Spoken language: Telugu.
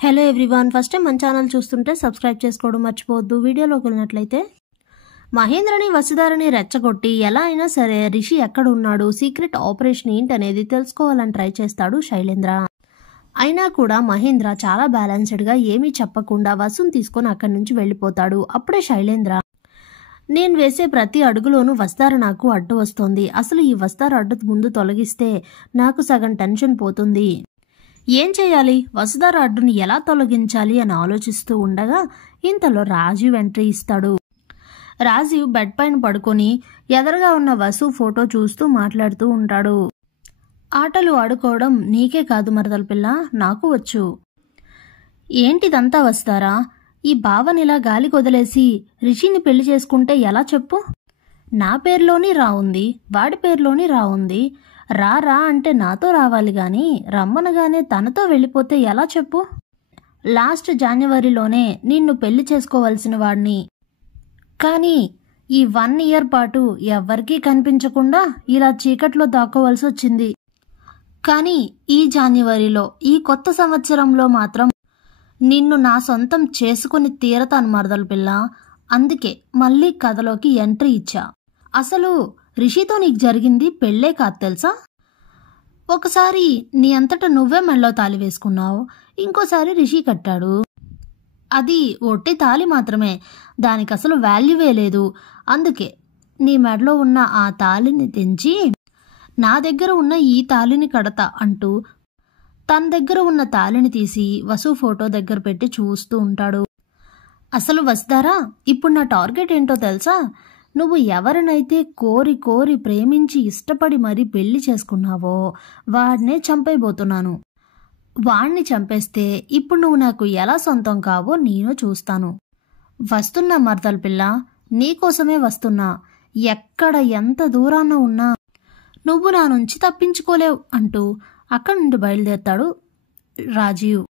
హలో ఎవ్రీవన్, ఫస్ట్ టైం మన ఛానల్ చూస్తుంటే సబ్స్క్రైబ్ చేసుకోవడం మర్చిపోవద్దు. వీడియోలోకి వెళ్ళినట్లయితే మహేంద్రని వసుధారని రెచ్చగొట్టి ఎలా అయినా సరే రిషి ఎక్కడ ఉన్నాడు, సీక్రెట్ ఆపరేషన్ ఏంటనేది తెలుసుకోవాలని ట్రై చేస్తాడు శైలేంద్ర. అయినా కూడా మహేంద్ర చాలా బ్యాలెన్స్డ్గా ఏమీ చెప్పకుండా వసుని తీసుకొని అక్కడి నుంచి వెళ్ళిపోతాడు. అప్పుడే శైలేంద్ర, నేను వేసే ప్రతి అడుగులోనూ వసుధార నాకు అడ్డు వస్తోంది. అసలు ఈ వసుధార అడ్డు ముందు తొలగిస్తే నాకు సగం టెన్షన్ పోతుంది. ఏం చేయాలి, వసుధార అడ్డుని ఎలా తొలగించాలి అని ఆలోచిస్తూ ఉండగా ఇంతలో రాజీవ్ ఎంట్రీ ఇస్తాడు. రాజీవ్ బెడ్ పైన పడుకొని ఎదురుగా ఉన్న వసు ఫోటో చూస్తూ మాట్లాడుతూ ఉంటాడు. ఆటలు ఆడుకోవడం నీకే కాదు మరదల పిల్ల, నాకు వచ్చు. ఏంటిదంతా వస్తారా? ఈ భావనిలా గాలి కొదిలేసి రిషిని పెళ్లి చేసుకుంటే ఎలా చెప్పు? నా పేరులోని రా ఉంది, వాడి పేరులోని రా ఉంది. రా రా అంటే నాతో రావాలి గాని రమ్మనగానే తనతో వెళ్ళిపోతే ఎలా చెప్పు? లాస్ట్ జనవరిలోనే నిన్ను పెళ్లి చేసుకోవలసిన వాడిని. కానీ ఈ 1 ఇయర్ పాటు ఎవ్వరికీ కనిపించకుండా ఇలా చీకట్లో దాక్కోవలసి వచ్చింది. కానీ ఈ జనవరిలో, ఈ కొత్త సంవత్సరంలో మాత్రం నిన్ను నా సొంతం చేసుకుని తీరతాను మరదల పిల్ల. అందుకే మళ్ళీ కథలోకి ఎంట్రీ ఇచ్చా. అసలు రిషితో నీకు జరిగింది పెళ్ళే కాదు తెలుసా? ఒకసారి నీ అంతట నువ్వే మెళ్ళో తాళి వేసుకున్నావు, ఇంకోసారి రిషి కట్టాడు. అది ఒట్టి తాళి మాత్రమే, దానికి అసలు వాల్యూవే లేదు. అందుకే నీ మెడలో ఉన్న ఆ తాళిని తెంచి నా దగ్గర ఉన్న ఈ తాళిని కడతా అంటూ తన దగ్గర ఉన్న తాళిని తీసి వసు ఫోటో దగ్గర పెట్టి చూస్తూ ఉంటాడు. అసలు వసుధారా, ఇప్పుడు నా టార్గెట్ ఏంటో తెలుసా? నువ్వు ఎవరినైతే కోరి కోరి ప్రేమించి ఇష్టపడి మరీ పెళ్లి చేసుకున్నావో వాడినే చంపైపోతున్నాను. వాణ్ణి చంపేస్తే ఇప్పుడు నువ్వు నాకు ఎలా సొంతం కావో నేను చూస్తాను. వస్తున్నా మరదల పిల్ల, నీకోసమే వస్తున్నా. ఎక్కడ ఎంత దూరాన ఉన్నా నువ్వు నా నుంచి తప్పించుకోలేవు అంటూ అక్కడి నుండి బయలుదేరతాడు రాజీవ్.